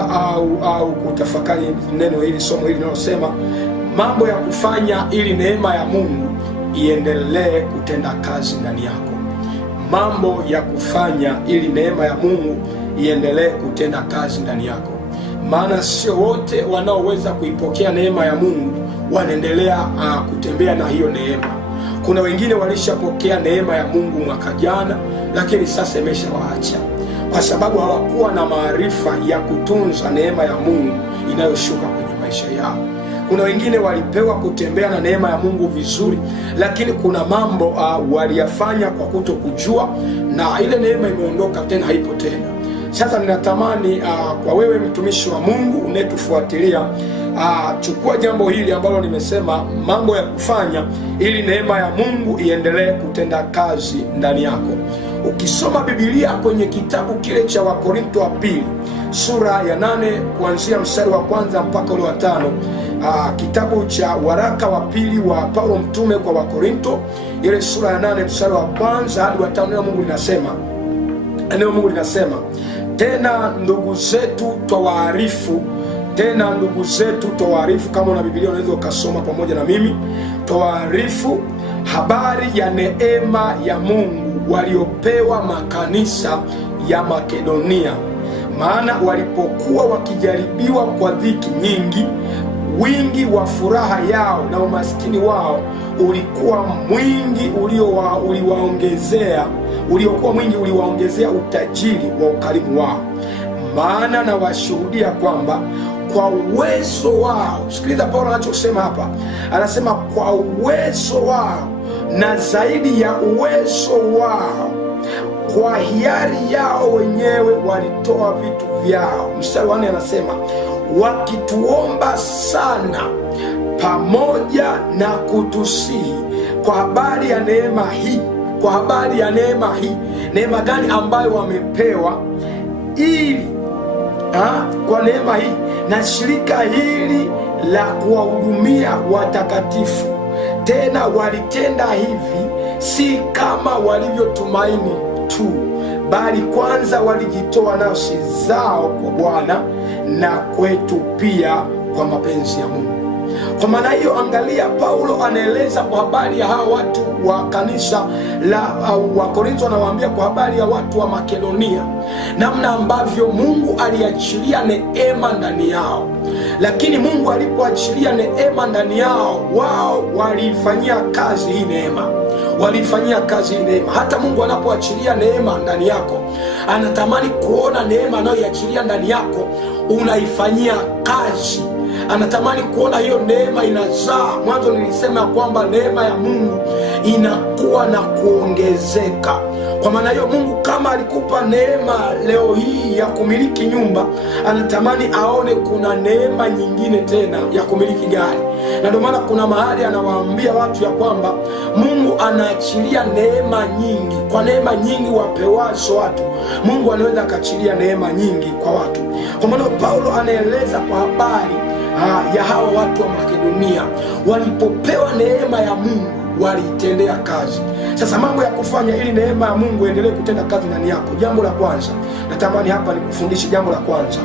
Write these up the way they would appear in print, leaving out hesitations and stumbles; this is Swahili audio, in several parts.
au kutafakari neno hili, somo hili linalosema mambo ya kufanya ili neema ya Mungu iendelee kutenda kazi ndani yako. Mambo ya kufanya ili neema ya Mungu iendelee kutenda kazi ndani yako. Maana sio wote wanaoweza kuipokea neema ya Mungu wanaendelea kutembea na hiyo neema. Kuna wengine walishapokea neema ya Mungu mwaka jana, lakini sasa imeshawaacha kwa sababu hawakuwa na maarifa ya kutunza neema ya Mungu inayoshuka kwenye maisha yao. Kuna wengine walipewa kutembea na neema ya Mungu vizuri, lakini kuna mambo waliyafanya kwa kutokujua, na ile neema imeondoka tena, haipo tena. Sasa ninatamani kwa wewe mtumishi wa Mungu unayetufuatilia, chukua jambo hili ambalo nimesema, mambo ya kufanya ili neema ya Mungu iendelee kutenda kazi ndani yako. Ukisoma Biblia kwenye kitabu kile cha Wakorinto wa pili sura ya 8 kuanzia mstari wa 1 mpaka ule wa 5, kitabu cha waraka wa pili wa Paulo mtume kwa Wakorinto, ile sura ya 8 mstari wa 1 hadi wa 5, neno Mungu linasema, tena ndugu zetu twawaarifu, kama una Biblia unaweza ukasoma pamoja na mimi. Twawaarifu habari ya neema ya Mungu waliopewa makanisa ya Makedonia, maana walipokuwa wakijaribiwa kwa dhiki nyingi, wingi wa furaha yao na umaskini wao uliokuwa mwingi uliwaongezea utajiri wa ukarimu wao. Maana na washuhudia kwamba kwa uwezo wao, sikiliza Paulo anachosema hapa, anasema kwa uwezo wao na zaidi ya uwezo wao, kwa hiari yao wenyewe walitoa vitu vyao. Mstari wa 4 anasema, wakituomba sana pamoja na kutusihi kwa habari ya neema hii. Kwa habari ya neema hii. Neema gani ambayo wamepewa? Ili kwa neema hii na shirika hili la kuwahudumia watakatifu. Tena walitenda hivi si kama walivyotumaini tu, bali kwanza walijitoa nafsi zao kwa Bwana na kwetu pia kwa mapenzi ya Mungu. Kwa maana hiyo, angalia, Paulo anaeleza kwa habari ya hawa watu wa kanisa la Wakorintho, anawaambia kwa habari ya watu wa Makedonia, namna ambavyo Mungu aliachilia neema ndani yao. Lakini Mungu alipoachilia neema ndani yao, wao walifanyia kazi hii neema. Hata Mungu anapoachilia neema ndani yako, anatamani kuona neema anayoiachilia ndani yako unaifanyia kazi. Anatamani kuona hiyo neema inazaa. Mwanzo nilisema kwamba neema ya Mungu inakuwa na kuongezeka. Kwa maana hiyo, Mungu kama alikupa neema leo hii ya kumiliki nyumba, anatamani aone kuna neema nyingine tena ya kumiliki gari. Na ndio maana kuna mahali anawaambia watu ya kwamba Mungu anaachilia neema nyingi. Kwa neema nyingi wapewazo watu, Mungu anaweza akachilia neema nyingi kwa watu. Kwa maana Paulo anaeleza kwa habari ya hawa watu wa Makedonia, walipopewa neema ya Mungu waliitendea kazi. Sasa mambo ya kufanya ili neema ya Mungu endelee kutenda kazi ndani yako. Jambo la kwanza, natamani hapa nikufundishe jambo la kwanza.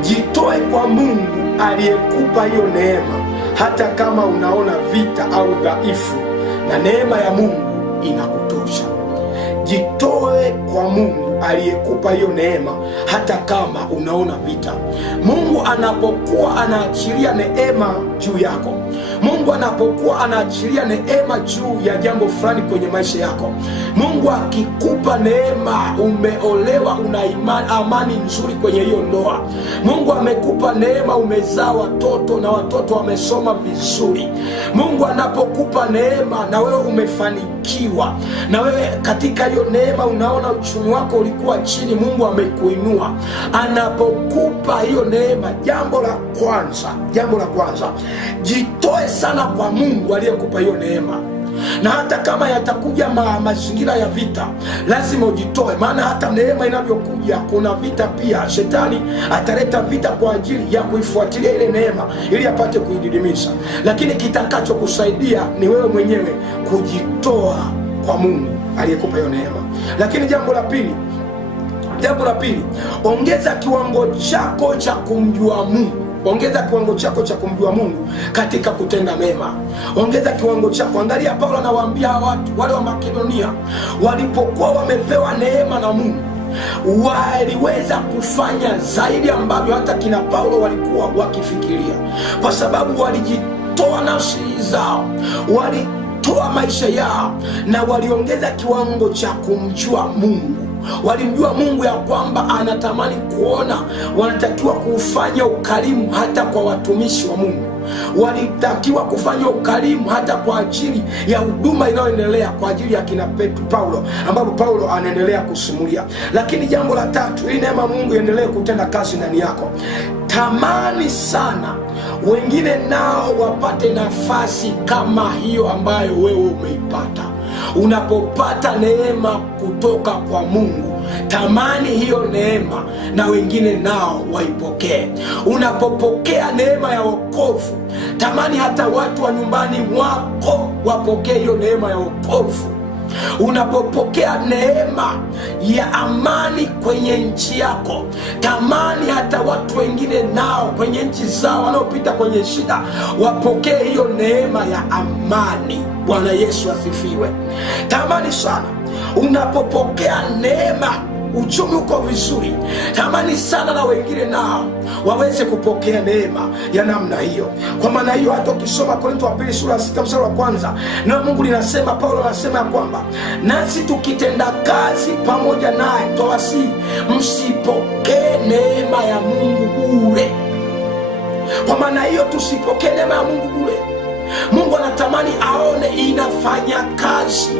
Jitoe kwa Mungu aliyekupa hiyo neema, hata kama unaona vita au dhaifu, na neema ya Mungu inakutosha. Jitoe kwa Mungu aliyekupa hiyo neema, hata kama unaona vita. Mungu anapokuwa anaachilia neema juu yako, Mungu anapokuwa anaachilia neema juu ya jambo fulani kwenye maisha yako, Mungu akikupa neema, umeolewa, una amani nzuri kwenye hiyo ndoa, Mungu amekupa neema, umezaa watoto na watoto wamesoma vizuri, Mungu anapokupa neema na wewe umefanikiwa, na wewe katika hiyo neema unaona uchumi wako ulikuwa chini, Mungu amekuinua. Anapokupa hiyo neema, jambo la kwanza, jitoe sana kwa Mungu aliyekupa hiyo neema. Na hata kama yatakuja mazingira ya vita, lazima ujitoe. Maana hata neema inavyokuja, kuna vita pia. Shetani ataleta vita kwa ajili ya kuifuatilia ile neema ili apate kuididimisha. Lakini kitakacho kusaidia ni wewe mwenyewe kujitoa kwa Mungu aliyekupa hiyo neema. Lakini jambo la pili, Jambo la pili, ongeza kiwango chako cha kumjua Mungu. Ongeza kiwango chako cha kumjua Mungu katika kutenda mema. Ongeza kiwango chako. Angalia, Paulo anawaambia watu wale wa Makedonia, walipokuwa wamepewa neema na Mungu, waliweza kufanya zaidi ambavyo hata kina Paulo walikuwa wakifikiria, kwa sababu walijitoa nafsi zao, walitoa maisha yao, na waliongeza kiwango cha kumjua Mungu. Walimjua Mungu ya kwamba anatamani kuona wanatakiwa kufanya ukarimu hata kwa watumishi wa Mungu. Walitakiwa kufanya ukarimu hata kwa ajili ya huduma inayoendelea kwa ajili ya kina Paulo, ambapo Paulo anaendelea kusimulia. Lakini jambo la tatu, ili neema Mungu iendelee kutenda kazi ndani yako, tamani sana wengine nao wapate nafasi kama hiyo ambayo wewe umeipata. Unapopata neema kutoka kwa Mungu, tamani hiyo neema na wengine nao waipokee. Unapopokea neema ya wokovu, tamani hata watu wa nyumbani mwako wapokee hiyo neema ya wokovu. Unapopokea neema ya amani kwenye nchi yako, tamani hata watu wengine nao kwenye nchi zao wanaopita kwenye shida wapokee hiyo neema ya amani. Bwana Yesu asifiwe. Tamani sana unapopokea neema, uchumi uko vizuri, tamani sana na wengine nao waweze kupokea neema ya namna hiyo. Kwa maana hiyo, hata ukisoma Korintho wa pili sura 6 mstari wa 1, na Mungu linasema, Paulo anasema kwamba nasi tukitenda kazi pamoja naye twawasihi msipokee neema ya Mungu bure. Kwa maana hiyo, tusipokee neema ya Mungu bure. Mungu anatamani aone inafanya kazi.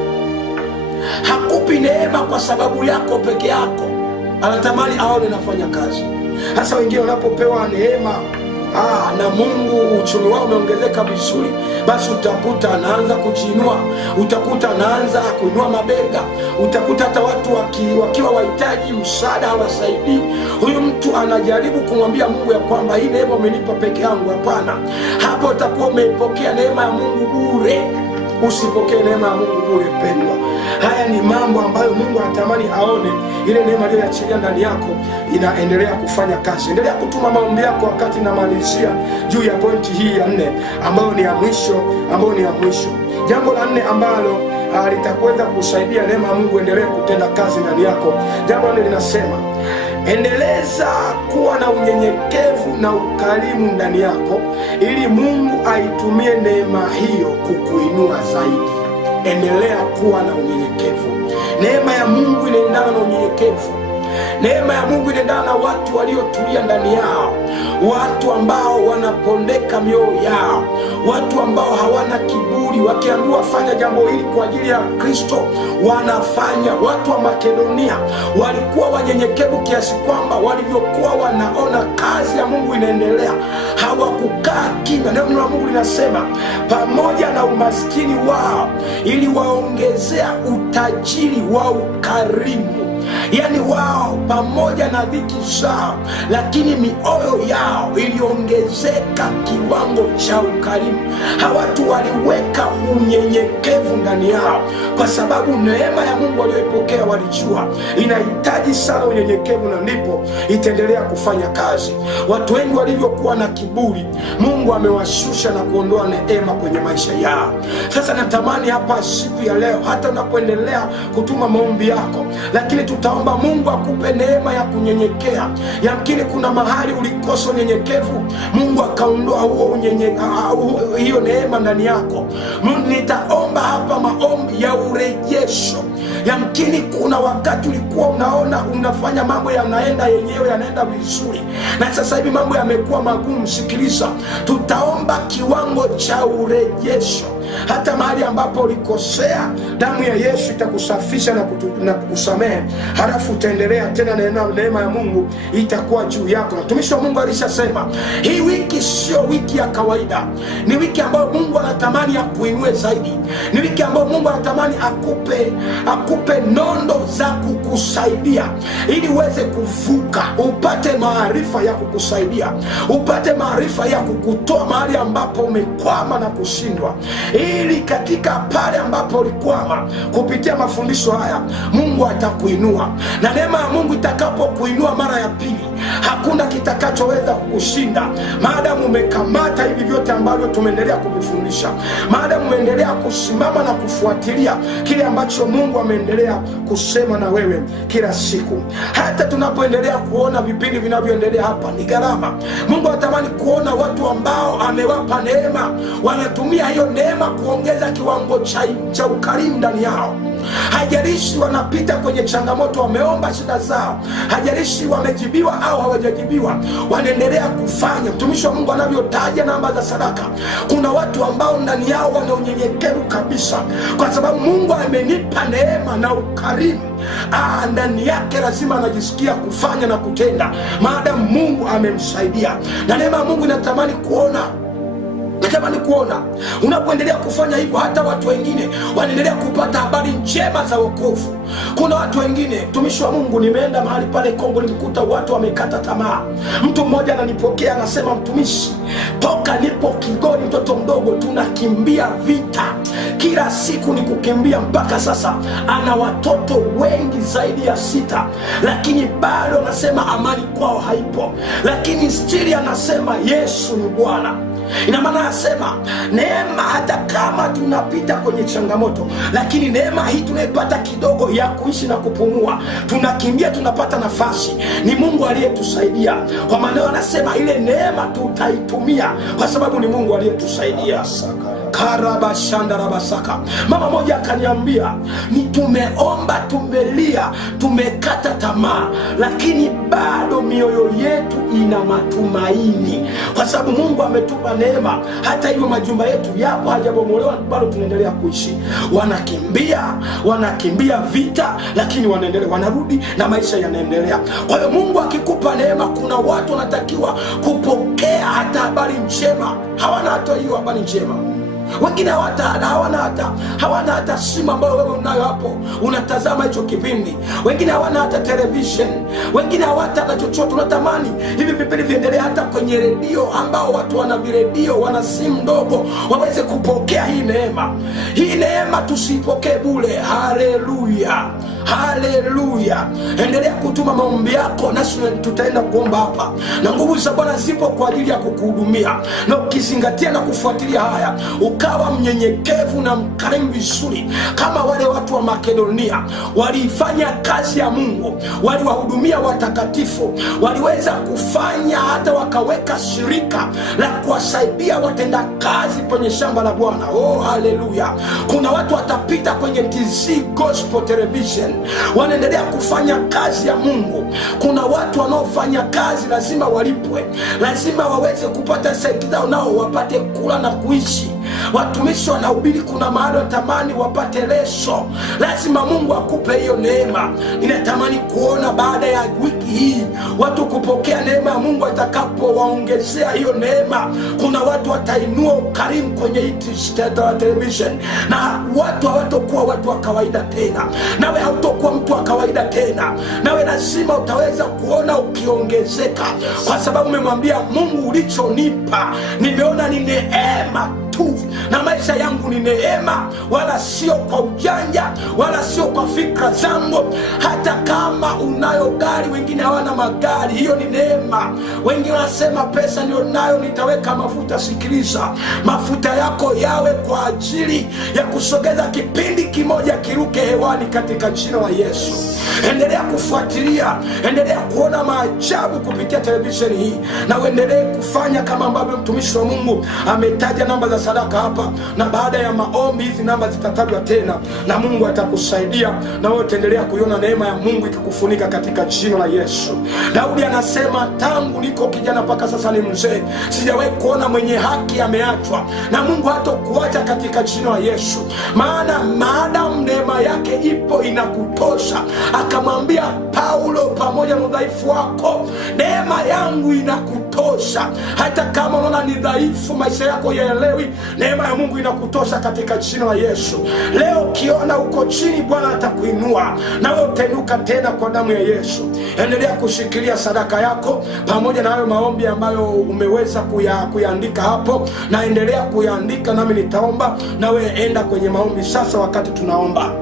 Hakupi neema kwa sababu yako peke yako, anatamani aone inafanya kazi. Hasa wengine wanapopewa neema na Mungu, uchumi wao umeongezeka vizuri, basi utakuta anaanza kujiinua, utakuta anaanza kuinua mabega, utakuta hata watu wakiwa wahitaji msaada hawasaidii. Huyu mtu anajaribu kumwambia Mungu ya kwamba hii neema umenipa peke yangu. Hapana, hapo utakuwa umeipokea neema ya Mungu bure. Usipokee neema ya Mungu bure, pendwa. Haya ni mambo ambayo Mungu anatamani aone ile neema aliyoachilia ndani yako inaendelea kufanya kazi. Endelea kutuma maombi yako wakati namalizia juu ya pointi hii ya 4 ambayo ni ya mwisho, Jambo la 4 ambalo litakwenda kusaidia neema ya Mungu endelee kutenda kazi ndani yako. Jambo la 4 linasema, endeleza kuwa na unyenyekevu na ukarimu ndani yako, ili Mungu aitumie neema hiyo kukuinua zaidi. Endelea kuwa na unyenyekevu. Neema ya Mungu inaendana na unyenyekevu. Neema ya Mungu inaendana na watu waliotulia ndani yao, watu ambao wanapondeka mioyo yao, watu ambao hawana kiburi. Wakiambiwa fanya jambo hili kwa ajili ya Kristo, wanafanya. Watu wa Makedonia walikuwa wanyenyekevu kiasi kwamba walivyokuwa wanaona kazi ya Mungu inaendelea, hawakukaa kimya. Neno la Mungu linasema, pamoja na umaskini wao iliwaongezea utajiri wa ukarimu. Yani wao pamoja na dhiki zao, lakini mioyo yao iliongezeka kiwango cha ukarimu. Hawatu waliweka unyenyekevu ndani yao, kwa sababu neema ya Mungu walioipokea walijua inahitaji sana unyenyekevu, na ndipo itaendelea kufanya kazi. Watu wengi walivyokuwa na kiburi, Mungu amewashusha na kuondoa neema kwenye maisha yao. Sasa natamani hapa siku ya leo, hata unapoendelea kutuma maombi yako, lakini tutaomba Mungu akupe neema ya kunyenyekea. Yamkini kuna mahali ulikosa unyenyekevu, Mungu akaondoa hiyo neema ndani yako. Nitaomba hapa maombi ya urejesho. Yamkini kuna wakati ulikuwa unaona unafanya mambo yanaenda yenyewe, yanaenda vizuri, na sasa hivi mambo yamekuwa magumu. Sikiliza, tutaomba kiwango cha urejesho. Hata mahali ambapo ulikosea, damu ya Yesu itakusafisha na kukusamehe. Halafu utaendelea tena, neema ya Mungu itakuwa juu yako. Mtumishi wa Mungu alishasema, hii wiki sio wiki ya kawaida. Ni wiki ambayo Mungu anatamani akuinue zaidi. Ni wiki ambayo Mungu anatamani akupe nondo za kukusaidia ili uweze kuvuka, upate maarifa ya kukusaidia, upate maarifa ya kukutoa mahali ambapo umekwama na kushindwa, ili katika pale ambapo ulikwama, kupitia mafundisho haya Mungu atakuinua, na neema ya Mungu itakapokuinua mara ya pili, hakuna kitakachoweza kukushinda, maadamu umekamata hivi vyote ambavyo tumeendelea kuvifundisha, maadamu umeendelea kusimama na kufuatilia kile ambacho Mungu ameendelea kusema na wewe kila siku. Hata tunapoendelea kuona vipindi vinavyoendelea hapa, ni gharama. Mungu anatamani kuona watu ambao amewapa neema, wanatumia hiyo neema kuongeza kiwango cha ukarimu ndani yao. Haijalishi wanapita kwenye changamoto, wameomba shida zao, haijalishi wamejibiwa au hawajajibiwa, wanaendelea kufanya. Mtumishi wa Mungu anavyotaja namba za sadaka, kuna watu ambao ndani yao wana unyenyekevu kabisa, kwa sababu Mungu amenipa neema na ukarimu. Ndani yake lazima anajisikia kufanya na kutenda, maadamu Mungu amemsaidia. Na neema ya Mungu inatamani kuona unapoendelea kufanya hivyo, hata watu wengine wanaendelea kupata habari njema za wokovu. Kuna watu wengine, mtumishi wa Mungu, nimeenda mahali pale Kongo, nimekuta watu wamekata tamaa. Mtu mmoja ananipokea, anasema, mtumishi, toka nipo Kigoni, mtoto mdogo, tunakimbia vita, kila siku ni kukimbia, mpaka sasa ana watoto wengi zaidi ya 6, lakini bado anasema amani kwao haipo, lakini stili anasema Yesu ni Bwana. Ina maana anasema neema, hata kama tunapita kwenye changamoto, lakini neema hii tunaipata kidogo ya kuishi na kupumua, tunakimbia, tunapata nafasi, ni Mungu aliyetusaidia. Kwa maana anasema ile neema tutaitumia kwa sababu ni Mungu aliyetusaidia. Karabashandarabasaka. Mama moja akaniambia, ni tumeomba, tumelia, tumekata tamaa, lakini bado mioyo yetu ina matumaini, kwa sababu Mungu ametupa neema. Hata hivyo majumba yetu yapo hajabomolewa, bado tunaendelea kuishi. Wanakimbia vita, lakini wanaendelea, wanarudi na maisha yanaendelea. Kwa hiyo Mungu akikupa neema, kuna watu wanatakiwa kupokea hata habari njema. Hawana hata hiyo habari njema. Wengine hawana hata simu ambayo wewe unayo hapo unatazama hicho kipindi. Wengine hawana hata television, wengine hawana hata chochote. Unatamani hivi vipindi viendelee hata kwenye redio, ambao watu wana viredio, wana simu ndogo, waweze kupokea hii neema. Hii neema tusipokee bure. Haleluya, haleluya. Endelea kutuma maombi yako, nasi tutaenda kuomba hapa, na nguvu za Bwana zipo kwa ajili ya kukuhudumia. Na ukizingatia na kufuatilia haya, ukawa mnyenyekevu na mkarimu vizuri, kama wale watu wa Makedonia walifanya kazi ya Mungu, waliwahudumia watakatifu, waliweza kufanya hata wakaweka shirika la kuwasaidia watenda kazi kwenye shamba la Bwana. Oh, haleluya. Kuna watu watapita kwenye TZ Gospel Television, wanaendelea kufanya kazi ya Mungu. Kuna watu wanaofanya kazi lazima walipwe, lazima waweze kupata saidi zao, nao wapate kula na kuishi. Watumishi wanahubiri, kuna mahali watamani wapate leso, lazima Mungu akupe hiyo neema. Ninatamani kuona baada ya wiki hii watu kupokea neema ya Mungu. Atakapowaongezea hiyo neema, kuna watu watainua ukarimu kwenye television, na watu hawatakuwa watu wa kawaida tena. Nawe hautakuwa mtu wa kawaida tena, nawe lazima utaweza kuona ukiongezeka, kwa sababu umemwambia Mungu, ulichonipa nimeona ni neema tu, na maisha yangu ni neema, wala sio kwa ujanja, wala sio kwa fikra zangu. Hata kama unayo gari, wengine hawana magari, hiyo ni neema. Wengine wanasema pesa ndio nayo, nitaweka mafuta. Sikiliza, mafuta yako yawe kwa ajili ya kusogeza kipindi kimoja kiruke hewani katika jina la Yesu. Endelea kufuatilia, endelea kuona maajabu kupitia televisheni hii, na uendelee kufanya kama ambavyo mtumishi wa Mungu ametaja namba za sadaka hapa, na baada ya maombi hizi namba zitatajwa tena, na Mungu atakusaidia, na wewe utaendelea kuiona neema ya Mungu ikikufunika katika jina la Yesu. Daudi anasema, tangu niko kijana mpaka sasa ni mzee, sijawahi kuona mwenye haki ameachwa, na Mungu hatakuacha katika jina la Yesu. Maana maadamu neema yake ipo inakutosha. Akamwambia Paulo, pamoja na udhaifu wako neema yangu inakutosha. inakutosha. Hata kama unaona ni dhaifu, maisha yako yaelewi, neema ya Mungu inakutosha katika jina la Yesu. Leo ukiona uko chini, Bwana atakuinua na wewe utainuka tena kwa damu ya Yesu. Endelea kushikilia sadaka yako pamoja na hayo maombi ambayo umeweza kuyaandika hapo, na endelea kuyaandika nami nitaomba, na wewe enda kwenye maombi sasa wakati tunaomba.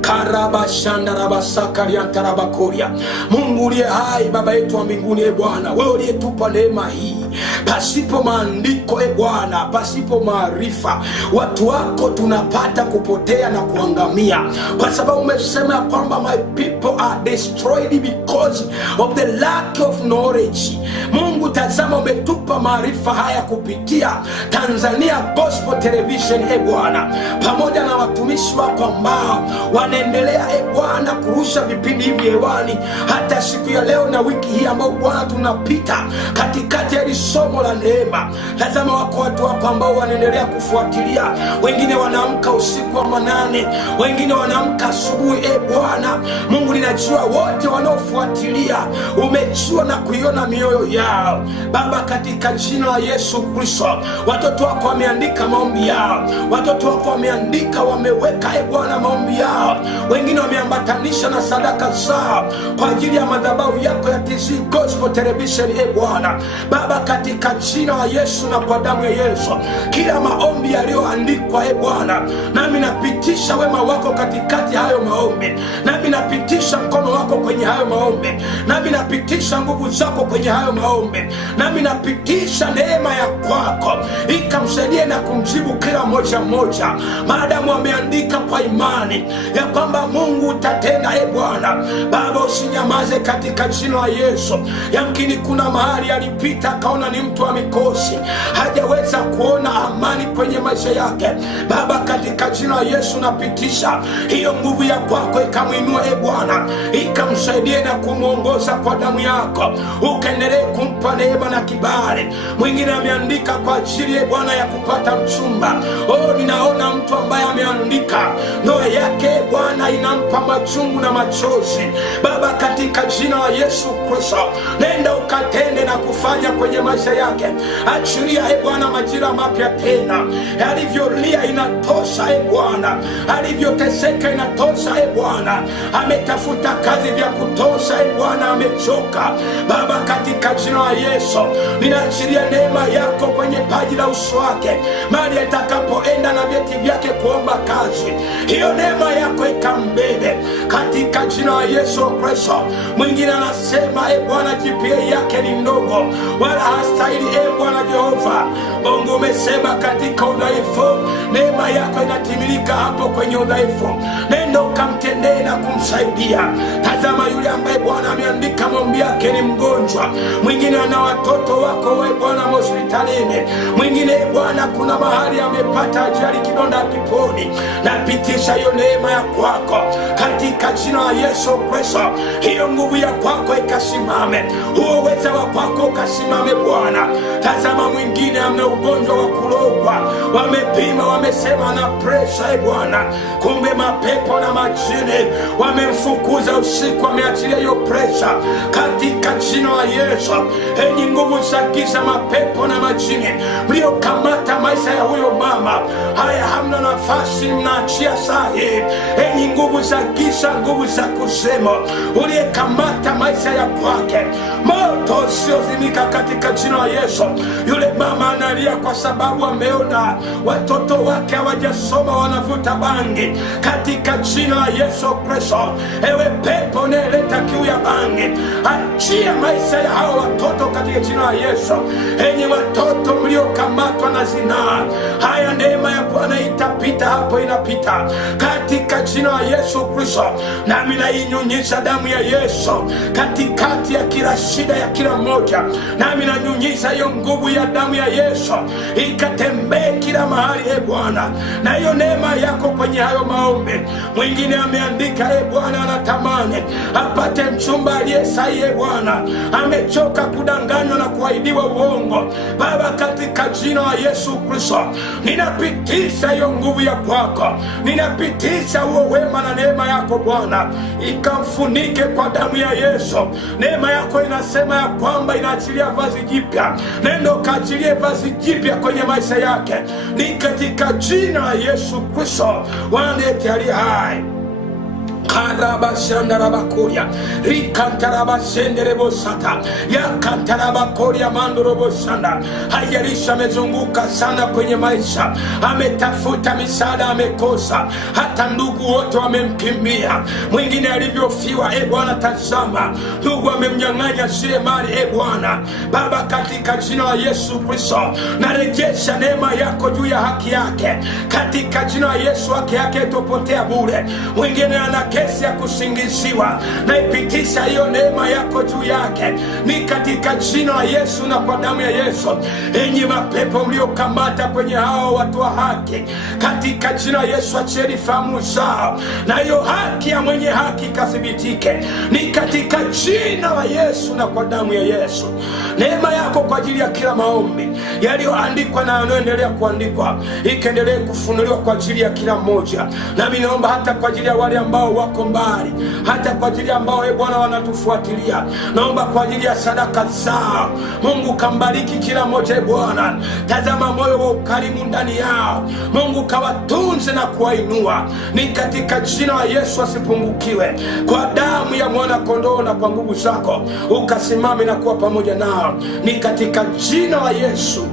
Karabashandarabasakariantarabakoria. Mungu uliye hai, Baba yetu wa mbinguni, Bwana, wewe uliyetupa neema hii, pasipo maandiko Bwana, pasipo maarifa, watu wako tunapata kupotea na kuangamia, kwa sababu umesema kwamba my people are destroyed because of the lack of knowledge. Mungu, tazama, umetupa maarifa haya kupitia Tanzania Gospel Television Bwana, pamoja na watumishi wako ambao wanaendelea Bwana kurusha vipindi hivi hewani hata siku ya leo na wiki hii ambao Bwana tunapita katikati ya somo la neema. Tazama, wako watu wako ambao wanaendelea kufuatilia, wengine wanaamka usiku wa manane, wengine wanaamka asubuhi Bwana Mungu, ninajua wote wanaofuatilia umejua na kuiona mioyo yao Baba, katika jina la Yesu Kristo. Watoto wako wameandika maombi yao, watoto wako wameandika, wameweka Bwana maombi yao, wengine wameambatanisha na sadaka zao kwa ajili ya madhabahu yako ya TZ Gospel Television Bwana. Baba, katika jina la Yesu na kwa damu ya Yesu, kila maombi yaliyoandikwa Bwana, nami napitisha wema wako katikati hayo maombi, nami napitisha mkono wako kwenye hayo maombi, nami napitisha nguvu zako kwenye hayo maombi, nami napitisha neema ya kwako ikamsaidie na kumjibu kila moja moja, maadamu wameandika kwa imani ya kwamba Mungu utatenda Bwana. Baba, usinyamaze katika jina la Yesu. Yamkini kuna mahali alipita akaona ni mtu wa mikosi, hajaweza kuona amani kwenye maisha yake. Baba, katika jina la Yesu napitisha hiyo nguvu ya kwako ikamuinua Bwana, ikamsaidie na kumuongoza kwa damu yako, ukaendelee kumpa neema na kibali. Mwingine ameandika kwa ajili Bwana ya kupata mchumba. Ninaona mtu ambaye ameandika ndoa yake Bwana inampa machungu na machozi. Baba, katika jina la Yesu Kristo, nenda ukatende na kufanya kwenye maisha yake. Achilia Bwana majira mapya tena. Alivyolia inatosha Bwana, alivyoteseka inatosha Bwana, ametafuta kazi vya kutosha Bwana, amechoka. Baba, katika jina la Yesu ninaachilia neema yako kwenye paji la uso wake, mahali atakapoenda na vyeti vyake kuomba kazi, hiyo neema yako ikambebe katika jina la Yesu Kristo. Mwingine anasema Bwana GPA yake ni ndogo, wala hastahili Bwana Jehova. Mungu umesema katika udhaifu neema yako inatimilika hapo kwenye udhaifu. Nenda ukamtendee na kumsaidia. Tazama yule ambaye Bwana ameandika maombi yake ni mgonjwa, mwingine ana watoto wako Bwana hospitalini, mwingine Bwana kuna mahali amepata ajali, kidonda kiponi. Napitisha hiyo neema ya kwako katika jina la Yesu Kristo. Hiyo nguvu ya kwako ikasimame, huo uweza wa kwako ukasimame Bwana. Tazama mwingine amna ugonjwa wa kulogwa, wamepima wamesema na pressure Bwana, kumbe mapepo na majini wamemfukuza usiku, wameachilia hiyo pressure katika jina la Yesu. Enyi nguvu za giza, mapepo na majini mliokamata maisha ya huyo mama, haya hamna nafasi, mnaachia sahi. Enyi nguvu za giza, nguvu za kusema uliyekamata maisha ya kwake, moto usiozimika katika jina la Yesu. Yule mama analia kwa sababu ameona watoto wake hawajasoma, wanavuta bangi, katika jina la Yesu Kristo. Ewe pepo unayeleta kiu ya bangi, achia maisha ya hao watoto katika jina la Yesu. Enyi watoto mliokamatwa na zinaa, haya neema ya Bwana itapita hapo, inapita katika jina la Yesu Kristo. Nami nainyunyiza damu ya Yesu katikati ya kila shida ya kila mmoja, nami nanyunyiza hiyo nguvu ya damu ya Yesu ikatembee kila mahali Bwana, na hiyo neema yako kwenye hayo maombi. Mwingine ameandika Bwana anatamani apate mchumba aliye sahihi Bwana, amechoka kudanganywa na kuahidiwa uongo. Baba, katika jina la Yesu Kristo ninapitisha hiyo nguvu ya kwako, ninapitisha huo wema na neema yako Bwana, ikamfunike kwa damu ya Yesu. Neema yako inasema ya kwamba inaachilia vazi jipya. Nenda ukaachilie vazi jipya kwenye maisha yake, ni katika jina la Yesu Kristo wa Nazareti aliye hai. Karabashandarabakoria rikantarabashenderebosata yakantarabakoria mandoroboshanda. Haijalisha amezunguka sana kwenye maisha, ametafuta misaada amekosa, hata ndugu wote wamemkimbia, mwingine alivyofiwa. Bwana tazama, ndugu amemnyang'anya zile mali. Bwana Baba, katika jina la Yesu Kristo narejesha neema yako juu ya haki yake, katika jina la Yesu. Haki yake itopotea bure. Mwingine ana kesi ya kusingiziwa, naipitisha hiyo neema yako juu yake, ni katika jina la Yesu na kwa damu ya Yesu. Enyi mapepo mliokamata kwenye hao watu wa haki, katika jina la Yesu acheni fahamu zao, na hiyo haki ya mwenye haki ikathibitike, ni katika jina la Yesu na kwa damu ya Yesu. Neema yako kwa ajili ya kila maombi yaliyoandikwa na yanayoendelea kuandikwa ikaendelee kufunuliwa kwa ajili ya kila mmoja. Nami naomba hata kwa ajili ya wale ambao wako mbali, hata kwa ajili ambao Bwana wanatufuatilia, naomba kwa ajili ya sadaka zao. Mungu kambariki kila mmoja Bwana. Tazama moyo wa ukarimu ndani yao. Mungu kawatunze na kuwainua, ni katika jina la Yesu. Asipungukiwe kwa damu ya mwana kondoo, na kwa nguvu zako ukasimame na kuwa pamoja nao, ni katika jina la Yesu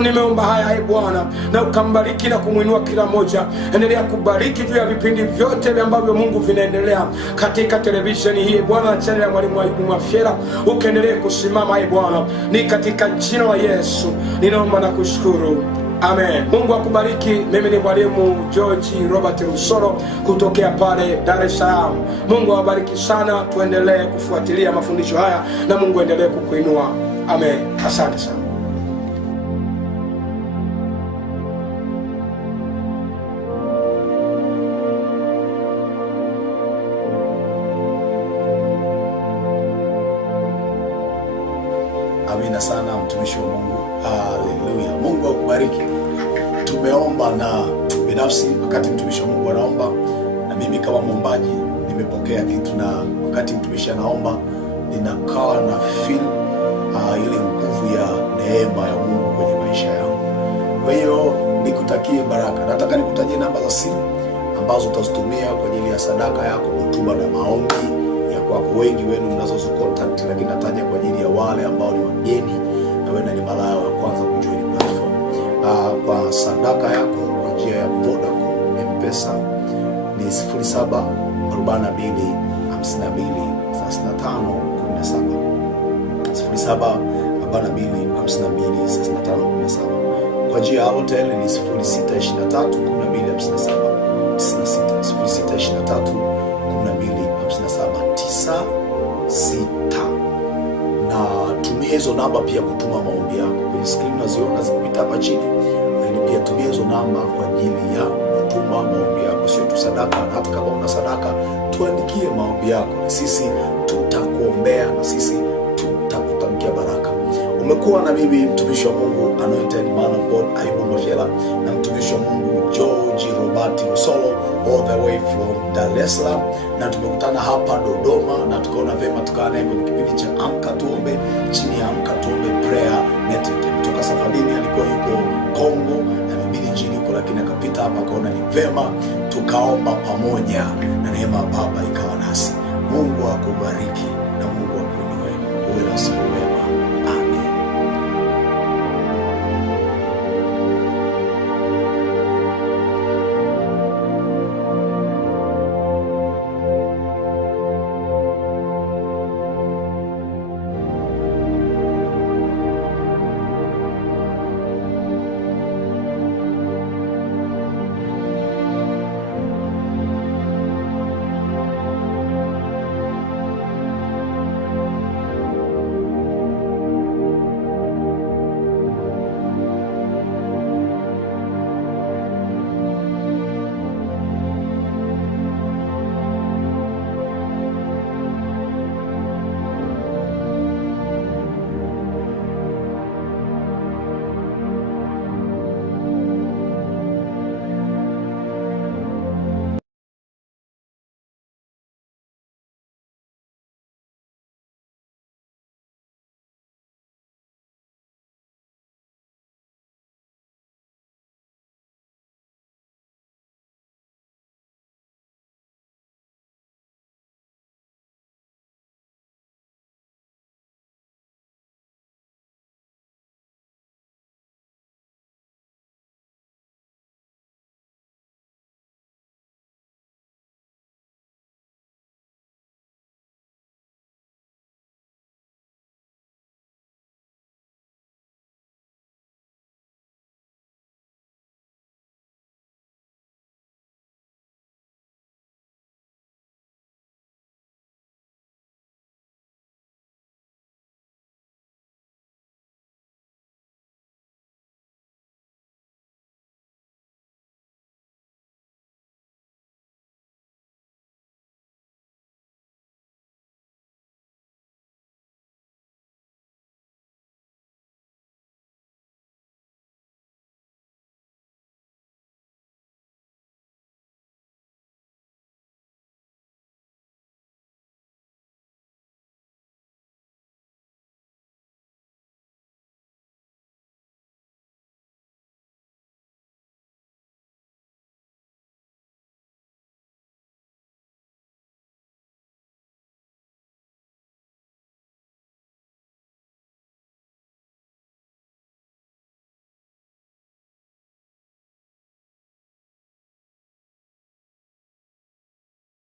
nimeomba haya Bwana, na ukambariki na kumuinua kila mmoja. Endelea kubariki juu ya vipindi vyote ambavyo Mungu vinaendelea katika televisheni hii Bwana, na channel ya Mwalimu Ayubu Mafyela, ukaendelee kusimama Bwana, ni katika jina la Yesu ninaomba na kushukuru. Amen. Mungu akubariki. Mimi ni Mwalimu George Robert Rusoro kutokea pale Dar es Salaam. Mungu awabariki sana. Tuendelee kufuatilia mafundisho haya na Mungu endelee kukuinua. Amen. Asante sana. Amina sana mtumishi wa Mungu. Haleluya. Mungu akubariki. Tumeomba, na binafsi wakati mtumishi wa Mungu anaomba, na mimi kama mwombaji nimepokea kitu, na wakati mtumishi anaomba ninakaa na feel ile nguvu ya neema ya Mungu kwenye maisha yangu. Kwa hiyo nikutakie baraka. Nataka nikutajie namba za simu ambazo utazitumia kwa ajili ya sadaka yako, hotuba na maombi ya kwako. Wengi wenu mnazo contact, lakini nataja kwa ajili ya wale ambao ni wageni na wewe ni mara ya kwanza kujoin platform. Kwa sadaka yako kwa njia ya Vodacom M-Pesa ni 0742523517 0742523517. Kwa njia ya Halotel ni 0623125796. Na tumia hizo namba pia kutuma maombi yako. Kwenye screen unaziona zikipita hapa chini, lakini pia tumia hizo namba kwa ajili ya kutuma maombi yako, sio tu sadaka. Hata kama una sadaka, tuandikie maombi yako, na sisi tutakuombea, na sisi tutakutamkia baraka. Umekuwa na mimi mtumishi wa Mungu Anointed Man of God Ayubu Mafyela, na mtumishi wa Mungu George Robert Rusoro all the way from Dar es Salaam, na tumekutana hapa Dodoma, na tukaona vema tukaa naye kwenye kipindi cha Amka Tuombe, chini ya Amka Tuombe Prayer Network. Kutoka safarini, alikuwa yuko Kongo na mimi nchini huko, lakini akapita hapa akaona ni vema tukaomba pamoja, na neema ya Baba ikawa nasi. Mungu akubariki na Mungu akuinue. Uwe na siku njema.